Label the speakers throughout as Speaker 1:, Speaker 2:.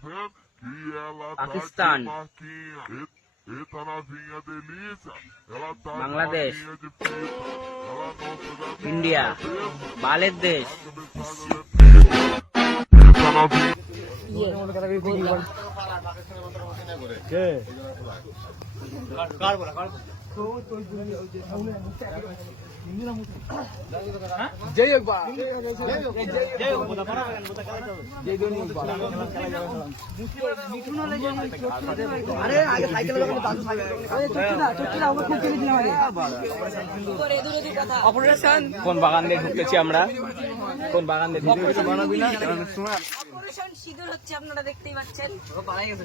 Speaker 1: que ela Pakistan. tá de marquinha.
Speaker 2: Eita novinha delícia, ela tá
Speaker 1: Bangladesh.
Speaker 2: de fita. Ela não se
Speaker 1: dá India. Bangladesh.
Speaker 2: Eita novinha.
Speaker 3: কে কার বলা কার তো তুই
Speaker 1: কোন বাগান দিয়ে ঢুকতেছি আমরা? কোন বাগান দিয়ে ঢুকতেছি
Speaker 4: হচ্ছে আপনারা দেখতেই পাচ্ছেন।
Speaker 5: গেছে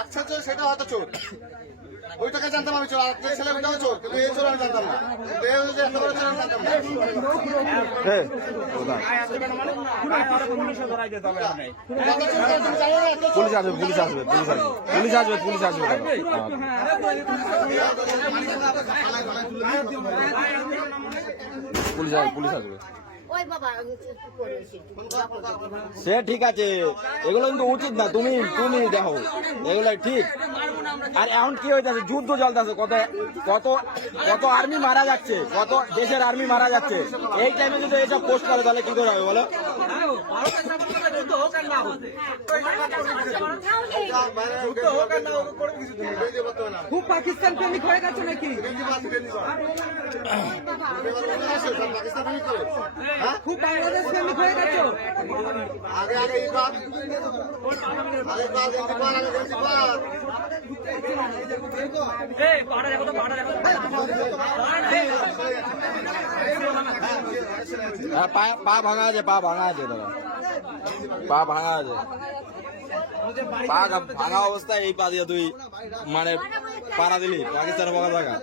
Speaker 5: আচ্ছা চোর সেটা হয়তো চোর। ওইটাকে জানতাম আমি চোর, আর যে ছেলে ওইটাও চোর, কিন্তু এই চোর আমি জানতাম না।
Speaker 6: পুলিশ আসবে পুলিশ আসবে পুলিশ আসবে পুলিশ আসবে পুলিশ আসবে পুলিশ আসবে। সে ঠিক আছে। এগুলো কিন্তু উচিত না। তুমি তুমি দেখো। এগুলো ঠিক। আর এখন কি হইতেছে? যুদ্ধ চলতেছে। কত কত কত আর্মি মারা যাচ্ছে। কত দেশের আর্মি মারা যাচ্ছে। এই টাইমে যদি এইসব পোস্ট করে, তাহলে কি করে হবে বলো?
Speaker 3: খুব পাকিস্তান প্রেমিক হয়ে গেছে নাকি?
Speaker 5: হ্যাঁ
Speaker 3: খুব বাংলাদেশ প্রেমিক হয়ে গেছো?
Speaker 5: আগে আগে এই বাদ আগে বাদ এই বাদ আগে এই বাদ
Speaker 6: হ্যাঁ, পা ভাঙা আছে, পা ভাঙা আছে দাদা। পা ভাঙা আছে। পা ভাঙা অবস্থায় এই পা দিয়ে তুই মানে পাড়া দিলি, পাকিস্তানের পকা থাকা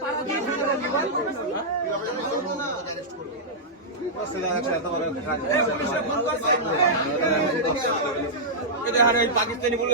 Speaker 6: পাকিস্তানি বলে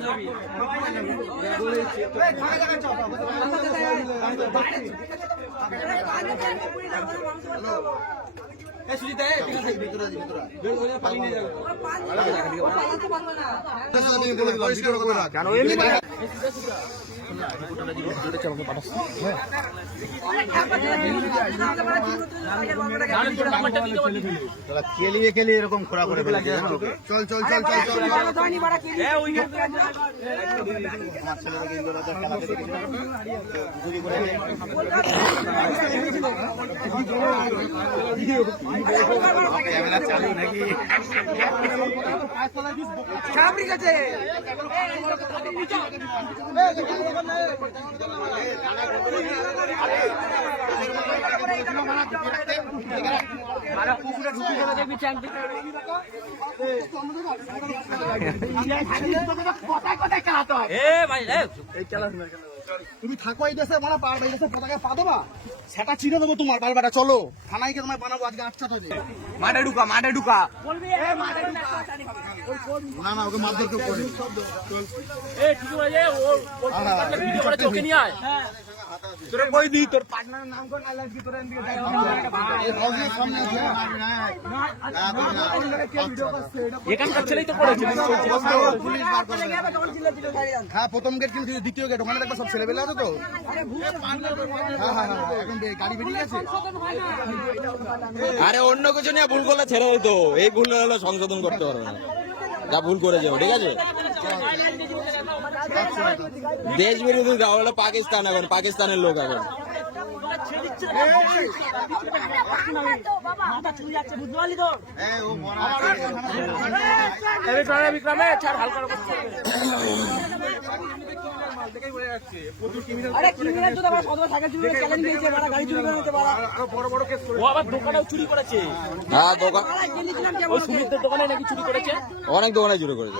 Speaker 6: কেন এমনি
Speaker 5: কেলিয়ে কেলিয়ে এরকম খোরা করে চল চল চল চল চল ক্যামেরা চালু নাকি? তুমি থাকো এই দেশে মানে পারবে এই দেশে পতাকা পা দেবা। সেটা চিনে দেবো তোমার পারবাটা চলো থানায় গিয়ে তোমায় বানাবো আজকে আচ্ছা তো
Speaker 1: মাঠে ঢুকা মাঠে ঢুকা।
Speaker 5: না না ওকে মারধর কেউ করে
Speaker 1: তোরে কই দি তোর পার্টনারের নাম কর না লাগি তোর এদিকে যাই এখানকার ছেলেই তো করেছে
Speaker 5: হ্যাঁ প্রথম গেট কিন্তু দ্বিতীয় গেট ওখানে দেখবে সব ছেলেবেলে আছে তো হ্যাঁ হ্যাঁ হ্যাঁ এখন গাড়ি বেরিয়ে গেছে
Speaker 6: আরে অন্য কিছু নিয়ে ভুল করলে ছেড়ে দিত এই ভুল হলে সংশোধন করতে পারবে না যা ভুল করে যাব ঠিক আছে? দেশ বিরোধী হলো পাকিস্তান এখন পাকিস্তানের লোক এখন।
Speaker 3: আরে ক্রিমিনাল যদি আমরা সদর সাইকেল চুরি করে চ্যালেঞ্জ দিয়েছে মারা গাড়ি চুরি করে নিতে পারা
Speaker 1: ও আবার দোকানেও চুরি করেছে
Speaker 6: হ্যাঁ দোকান
Speaker 3: মারা গেলিছিলাম কেমন
Speaker 1: ওই সুমিতদের দোকানে নাকি চুরি করেছে
Speaker 6: অনেক দোকানে চুরি করেছে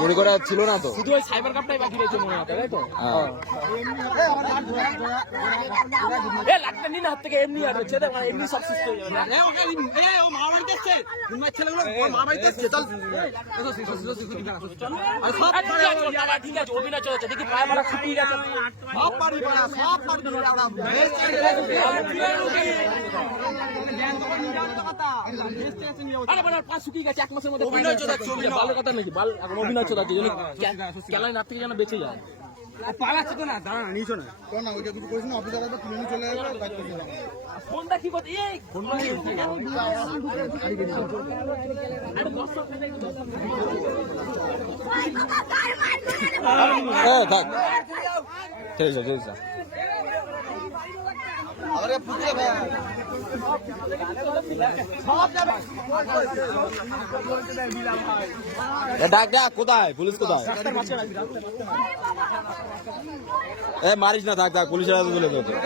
Speaker 6: চুরি করে ছিল না তো
Speaker 1: শুধু ওই সাইবার কাপটাই বাকি রয়েছে মনে হয় তাই তো
Speaker 6: হ্যাঁ
Speaker 1: এ লাগটা নিন হাত থেকে এমনি আর এমনি সব সুস্থ হয়ে যাবে আর সব ঠিক আছে ঠিক আছে অভিনয় চলছে দেখি ড্রাইভাররা ফুটিয়ে গেছে
Speaker 5: সব পারি পাড়া, সব
Speaker 1: পারি মধ্যে অভিনয় চোদাচ্ছে ভালো কথা নাকি? অভিনয় চোদাচ্ছে যেন কেলায় না থেকে যেন বেঁচে যায়। পালাচ্ছে তো না দাঁড়া না নিচো না।
Speaker 5: তো না ওইটা কিছু করিস না অফিসার আসবে তুলে নিয়ে চলে যাবে দায়িত্ব দিয়ে যাবে।
Speaker 1: ফোনটা কি করতে? এই ফোনটা কি করতে
Speaker 6: হ্যাঁ থাক। ঠিক আছে ঠিক আছে। ডাক ডাক কোথায়? পুলিশ কোথায়? এ মারিস না থাক থাক পুলিশের হাতে তুলে দেবে
Speaker 5: না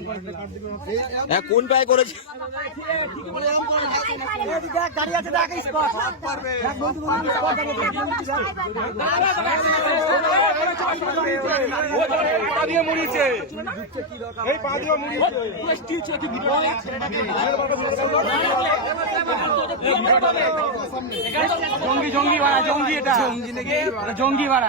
Speaker 1: হ্যাঁ, হ্যাঁ?
Speaker 6: কোন পায়ে করেছে
Speaker 3: গাড়ি আছে দেখ স্পট?
Speaker 1: জঙ্গি জঙ্গি ভাড়া জঙ্গি এটা জঙ্গি নাকি জঙ্গি ভাড়া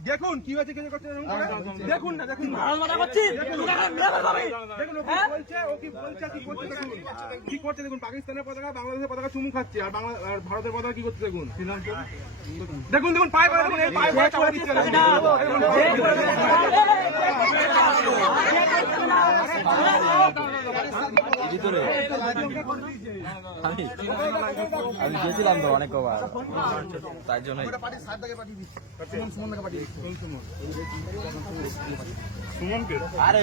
Speaker 7: দেখুন কি হয়েছে কি করছে দেখুন না দেখুন না। দেখুন ও কি বলছে ও কি বলছে কি করছে দেখুন কি করছে দেখুন পাকিস্তানের পতাকা বাংলাদেশের পতাকা চুমু খাচ্ছে আর বাংলা আর ভারতের পতাকা কি করছে দেখুন দেখুন দেখুন পায়ে পড়ে দেখুন এই পায়ে পড়ে চাপা দিচ্ছে
Speaker 6: ভিতরে আমি আমি গেছিলাম তো অনেক কবার তার জন্য
Speaker 5: পার্টি সাত টাকা পাঠিয়ে সুমন সুমন পাঠিয়ে দিচ্ছি
Speaker 6: আরে।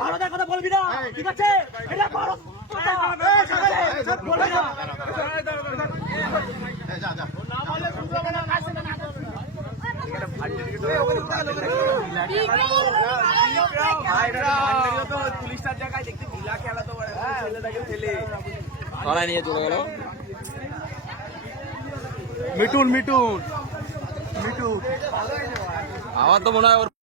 Speaker 3: ভারতের কথা বলবি না ঠিক আছে এটা ভারত বলবি না
Speaker 5: যা
Speaker 6: নিয়ে চলে গেল
Speaker 7: মিটুন মিটুন মিটুন
Speaker 6: আমার তো মনে হয়